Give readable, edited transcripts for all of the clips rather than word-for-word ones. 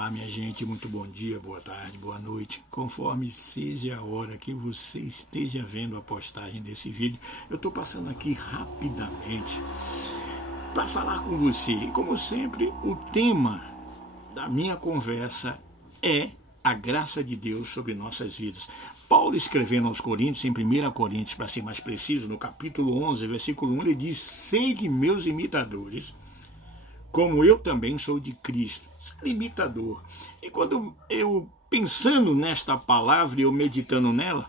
Olá, minha gente, muito bom dia, boa tarde, boa noite. Conforme seja a hora que você esteja vendo a postagem desse vídeo, eu estou passando aqui rapidamente para falar com você. E como sempre, o tema da minha conversa é a graça de Deus sobre nossas vidas. Paulo, escrevendo aos Coríntios, em 1 Coríntios, para ser mais preciso, no capítulo 11, versículo 1, ele diz: sede meus imitadores, como eu também sou de Cristo. Ser imitador. E quando eu, pensando nesta palavra e eu meditando nela,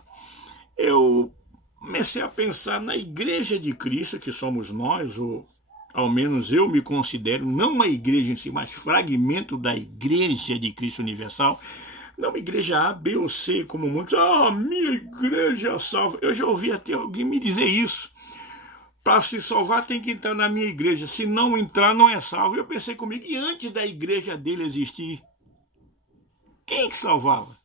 eu comecei a pensar na igreja de Cristo, que somos nós, ou ao menos eu me considero, não uma igreja em si, mas fragmento da igreja de Cristo Universal. Não uma igreja A, B ou C, como muitos, minha igreja salva. Eu já ouvi até alguém me dizer isso. Para se salvar tem que entrar na minha igreja. Se não entrar, não é salvo. Eu pensei comigo, e antes da igreja dele existir, quem é que salvava?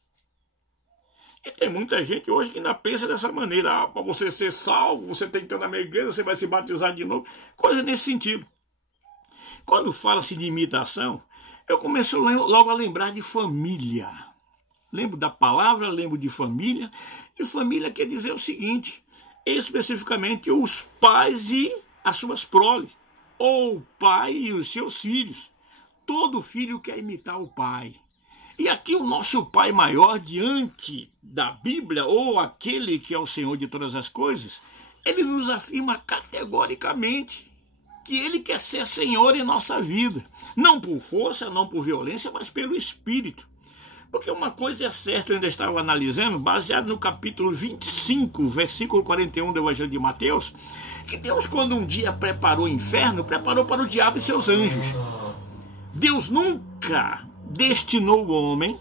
E tem muita gente hoje que ainda pensa dessa maneira. Para você ser salvo, você tem que entrar na minha igreja, você vai se batizar de novo. Coisa nesse sentido. Quando fala-se de imitação, eu começo logo a lembrar de família. Lembro da palavra, lembro de família. E família quer dizer o seguinte: especificamente os pais e as suas proles, ou o pai e os seus filhos. Todo filho quer imitar o pai. E aqui o nosso pai maior diante da Bíblia, ou aquele que é o Senhor de todas as coisas, ele nos afirma categoricamente que ele quer ser Senhor em nossa vida. Não por força, não por violência, mas pelo Espírito. Porque uma coisa é certa, eu ainda estava analisando, baseado no capítulo 25, versículo 41 do Evangelho de Mateus, que Deus, quando um dia preparou o inferno, preparou para o diabo e seus anjos. Deus nunca destinou o homem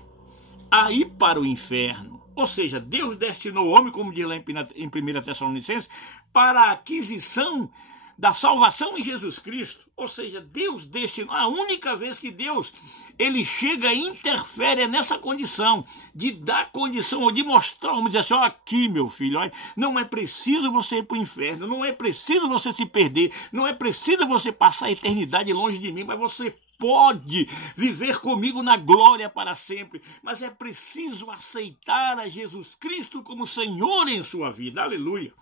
a ir para o inferno. Ou seja, Deus destinou o homem, como diz lá em 1 Tessalonicenses, para a aquisição da salvação em Jesus Cristo. Ou seja, Deus destinou. A única vez que Deus ele chega e interfere é nessa condição, de dar condição, ou de mostrar, vamos dizer assim, ó, aqui meu filho, ó, não é preciso você ir para o inferno, não é preciso você se perder, não é preciso você passar a eternidade longe de mim, mas você pode viver comigo na glória para sempre. Mas é preciso aceitar a Jesus Cristo como Senhor em sua vida. Aleluia.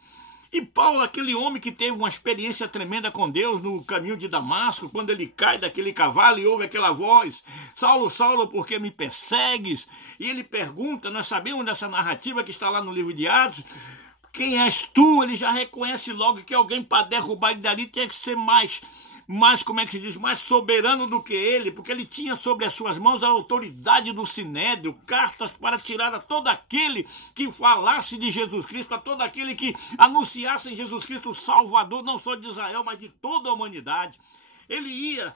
E Paulo, aquele homem que teve uma experiência tremenda com Deus no caminho de Damasco, quando ele cai daquele cavalo e ouve aquela voz: Saulo, Saulo, por que me persegues? E ele pergunta, nós sabemos dessa narrativa que está lá no livro de Atos: quem és tu? Ele já reconhece logo que alguém para derrubar ele dali tinha que ser mais, como é que se diz, mais soberano do que ele, porque ele tinha sobre as suas mãos a autoridade do Sinédrio, cartas para tirar a todo aquele que falasse de Jesus Cristo, a todo aquele que anunciasse em Jesus Cristo o Salvador, não só de Israel, mas de toda a humanidade. Ele ia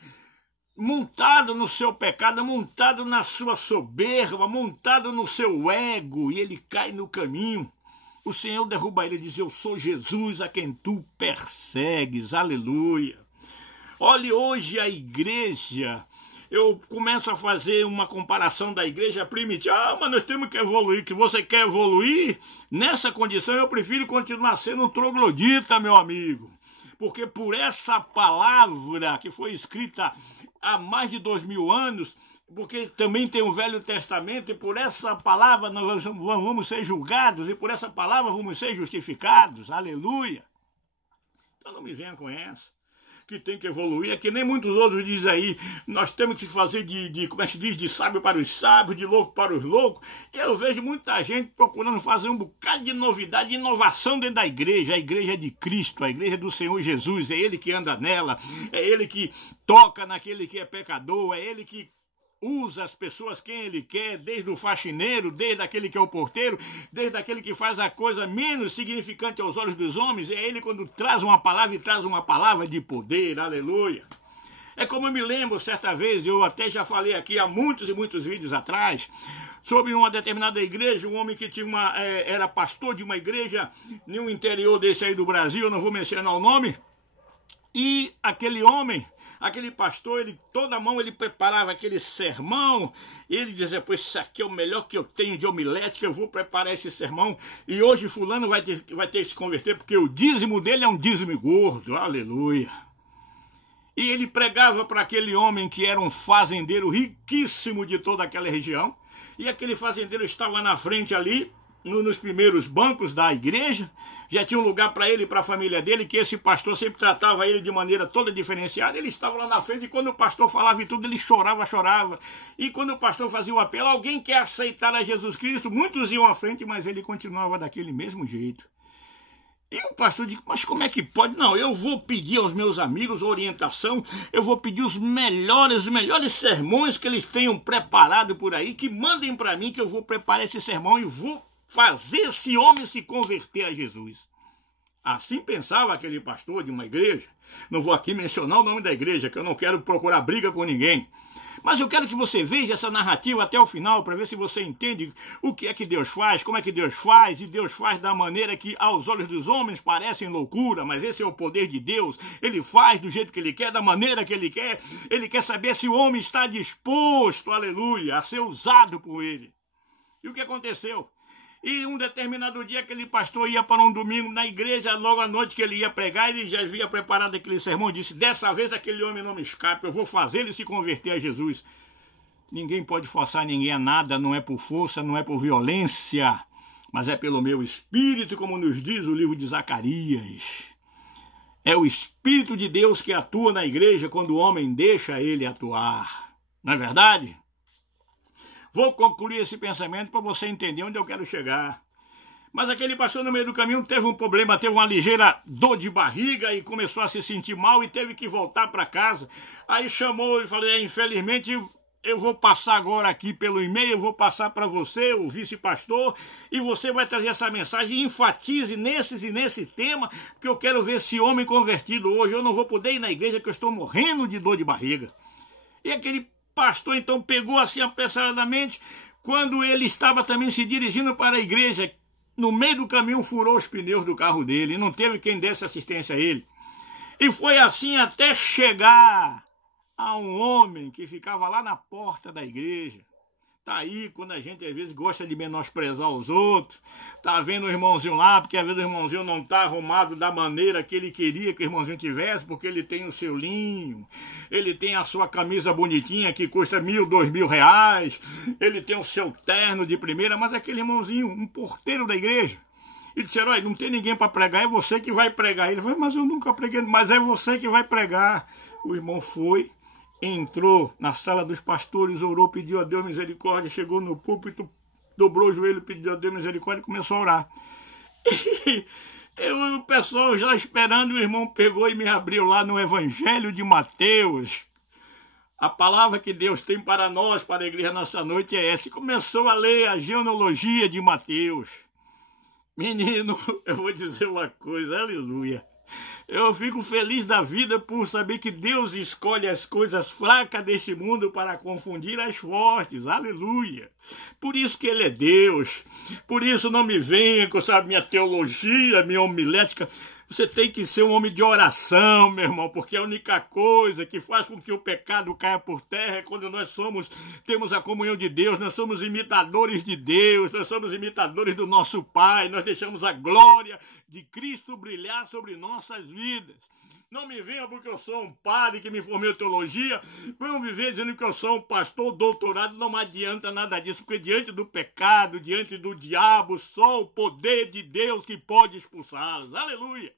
montado no seu pecado, montado na sua soberba, montado no seu ego, e ele cai no caminho. O Senhor derruba ele e diz: eu sou Jesus a quem tu persegues. Aleluia. Olhe, hoje a igreja, eu começo a fazer uma comparação da igreja primitiva. Mas nós temos que evoluir. Que você quer evoluir? Nessa condição eu prefiro continuar sendo um troglodita, meu amigo. Porque por essa palavra que foi escrita há mais de 2000 anos, porque também tem o Velho Testamento, e por essa palavra nós vamos ser julgados, e por essa palavra vamos ser justificados. Aleluia. Então não me venha com essa. Que tem que evoluir, é que nem muitos outros dizem aí, nós temos que fazer como é que se diz, de sábio para os sábios, de louco para os loucos. E eu vejo muita gente procurando fazer um bocado de novidade, de inovação dentro da igreja. A igreja de Cristo, a igreja do Senhor Jesus, é Ele que anda nela, é Ele que toca naquele que é pecador, é Ele que usa as pessoas quem ele quer, desde o faxineiro, desde aquele que é o porteiro, desde aquele que faz a coisa menos significante aos olhos dos homens. É ele quando traz uma palavra, e traz uma palavra de poder. Aleluia. É como eu me lembro certa vez, eu até já falei aqui há muitos e muitos vídeos atrás, sobre uma determinada igreja, um homem que tinha era pastor de uma igreja em um interior desse aí do Brasil, eu não vou mencionar o nome, e aquele homem, aquele pastor, ele toda mão ele preparava aquele sermão, e ele dizia: pois isso aqui é o melhor que eu tenho de homilética, eu vou preparar esse sermão, e hoje fulano vai ter que se converter, porque o dízimo dele é um dízimo gordo. Aleluia. E ele pregava para aquele homem que era um fazendeiro riquíssimo de toda aquela região. E aquele fazendeiro estava na frente ali, nos primeiros bancos da igreja. Já tinha um lugar para ele e para a família dele, que esse pastor sempre tratava ele de maneira toda diferenciada. Ele estava lá na frente e quando o pastor falava e tudo, ele chorava. E quando o pastor fazia o apelo, alguém quer aceitar a Jesus Cristo? Muitos iam à frente, mas ele continuava daquele mesmo jeito. E o pastor disse, mas como é que pode? Não, eu vou pedir aos meus amigos orientação, eu vou pedir os melhores sermões que eles tenham preparado por aí, que mandem para mim que eu vou preparar esse sermão e vou fazer esse homem se converter a Jesus. Assim pensava aquele pastor de uma igreja. Não vou aqui mencionar o nome da igreja, que eu não quero procurar briga com ninguém. Mas eu quero que você veja essa narrativa até o final, para ver se você entende o que é que Deus faz, como é que Deus faz, e Deus faz da maneira que aos olhos dos homens parecem loucura, mas esse é o poder de Deus. Ele faz do jeito que Ele quer, da maneira que Ele quer saber se o homem está disposto, aleluia, a ser usado por Ele. E o que aconteceu? E um determinado dia aquele pastor ia para um domingo na igreja, logo à noite que ele ia pregar, ele já havia preparado aquele sermão, disse, dessa vez aquele homem não me escape, eu vou fazer ele se converter a Jesus. Ninguém pode forçar ninguém a nada, não é por força, não é por violência, mas é pelo meu espírito, como nos diz o livro de Zacarias. É o Espírito de Deus que atua na igreja quando o homem deixa ele atuar. Não é verdade? Vou concluir esse pensamento para você entender onde eu quero chegar. Mas aquele pastor no meio do caminho teve um problema, teve uma ligeira dor de barriga e começou a se sentir mal e teve que voltar para casa. Aí chamou e falou, infelizmente eu vou passar agora aqui pelo e-mail, eu vou passar para você, o vice-pastor, e você vai trazer essa mensagem, enfatize nesse tema, porque eu quero ver esse homem convertido hoje. Eu não vou poder ir na igreja que eu estou morrendo de dor de barriga. E aquele pastor então pegou assim apressadamente, quando ele estava também se dirigindo para a igreja, no meio do caminho furou os pneus do carro dele, e não teve quem desse assistência a ele. E foi assim até chegar a um homem que ficava lá na porta da igreja. Tá aí quando a gente às vezes gosta de menosprezar os outros, tá vendo o irmãozinho lá, porque às vezes o irmãozinho não tá arrumado da maneira que ele queria que o irmãozinho tivesse, porque ele tem o seu linho, ele tem a sua camisa bonitinha que custa R$1.000, R$2.000, ele tem o seu terno de primeira, mas aquele irmãozinho, um porteiro da igreja, e disseram, olha, não tem ninguém para pregar, é você que vai pregar. Ele falou, mas eu nunca preguei, mas é você que vai pregar. O irmão foi, entrou na sala dos pastores, orou, pediu a Deus misericórdia, chegou no púlpito, dobrou o joelho, pediu a Deus misericórdia e começou a orar. E o pessoal já esperando, o irmão pegou e me abriu lá no Evangelho de Mateus. A palavra que Deus tem para nós, para a igreja nessa noite é essa. E começou a ler a genealogia de Mateus. Menino, eu vou dizer uma coisa, aleluia. Eu fico feliz da vida por saber que Deus escolhe as coisas fracas deste mundo para confundir as fortes. Aleluia! Por isso que Ele é Deus. Por isso não me venha com minha teologia, minha homilética. Você tem que ser um homem de oração, meu irmão, porque a única coisa que faz com que o pecado caia por terra é quando nós temos a comunhão de Deus, nós somos imitadores de Deus, nós somos imitadores do nosso Pai, nós deixamos a glória de Cristo brilhar sobre nossas vidas. Não me venha porque eu sou um padre que me formei em teologia, não me venha dizendo que eu sou um pastor doutorado, não adianta nada disso, porque diante do pecado, diante do diabo, só o poder de Deus que pode expulsá-los. Aleluia!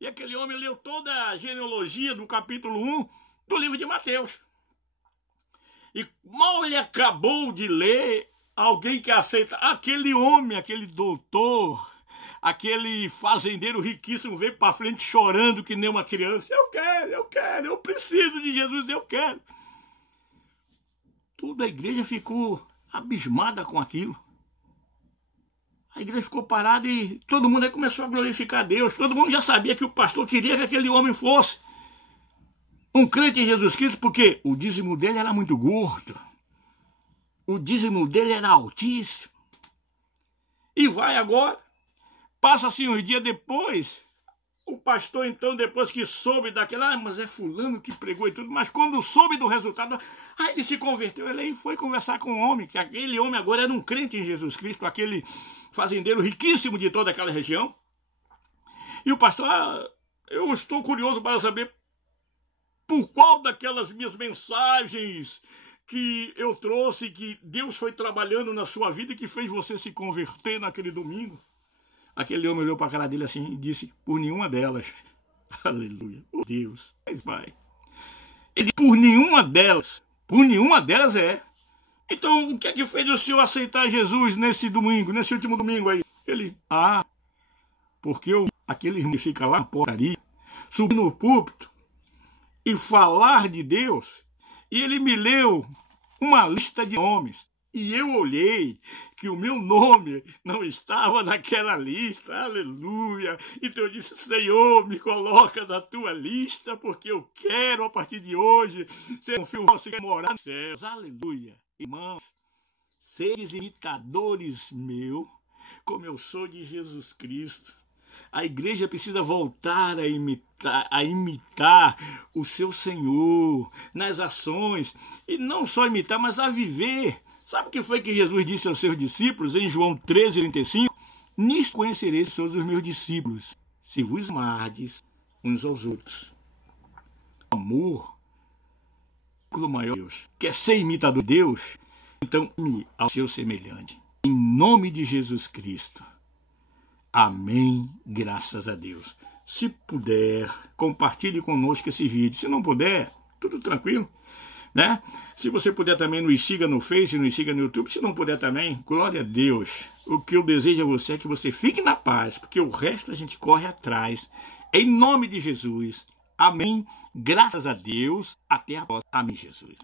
E aquele homem leu toda a genealogia do capítulo 1 do livro de Mateus. E mal ele acabou de ler, alguém que aceita, aquele homem, aquele doutor, aquele fazendeiro riquíssimo veio para frente chorando que nem uma criança. Eu preciso de Jesus, eu quero. Toda a igreja ficou abismada com aquilo. A igreja ficou parada e todo mundo aí começou a glorificar a Deus. Todo mundo já sabia que o pastor queria que aquele homem fosse um crente em Jesus Cristo, porque o dízimo dele era muito gordo. O dízimo dele era altíssimo. E vai agora. Passa-se uns dias depois, o pastor então, depois que soube daquela, mas é fulano que pregou e tudo, mas quando soube do resultado, aí ele se converteu, ele aí foi conversar com o homem, que aquele homem agora era um crente em Jesus Cristo, aquele fazendeiro riquíssimo de toda aquela região. E o pastor, eu estou curioso para saber por qual daquelas minhas mensagens que eu trouxe, que Deus foi trabalhando na sua vida e que fez você se converter naquele domingo? Aquele homem olhou para a cara dele assim e disse, por nenhuma delas. Aleluia. Oh Deus. Mas vai. Ele, por nenhuma delas é. Então, o que é que fez o senhor aceitar Jesus nesse domingo, nesse último domingo aí? Ele, porque aquele irmão que fica lá na portaria, subir no púlpito e falar de Deus, e ele me leu uma lista de nomes. E eu olhei que o meu nome não estava naquela lista, aleluia. Então eu disse, Senhor, me coloca na tua lista, porque eu quero, a partir de hoje, ser um filho nosso e morar nos céus, aleluia. Irmãos, seres imitadores meu, como eu sou de Jesus Cristo. A igreja precisa voltar a imitar o seu Senhor nas ações, e não só imitar, mas a viver. Sabe o que foi que Jesus disse aos seus discípulos em João 13:35? Nisto conhecereis que sois os meus discípulos, se vos amardes uns aos outros. Amor, o maior Deus. Quer ser imitador de Deus? Então, ime ao seu semelhante. Em nome de Jesus Cristo. Amém, graças a Deus. Se puder, compartilhe conosco esse vídeo. Se não puder, tudo tranquilo, né? Se você puder também, nos siga no Face, nos siga no YouTube. Se não puder também, glória a Deus. O que eu desejo a você é que você fique na paz, porque o resto a gente corre atrás. Em nome de Jesus. Amém, graças a Deus. Até a próxima. Amém, Jesus.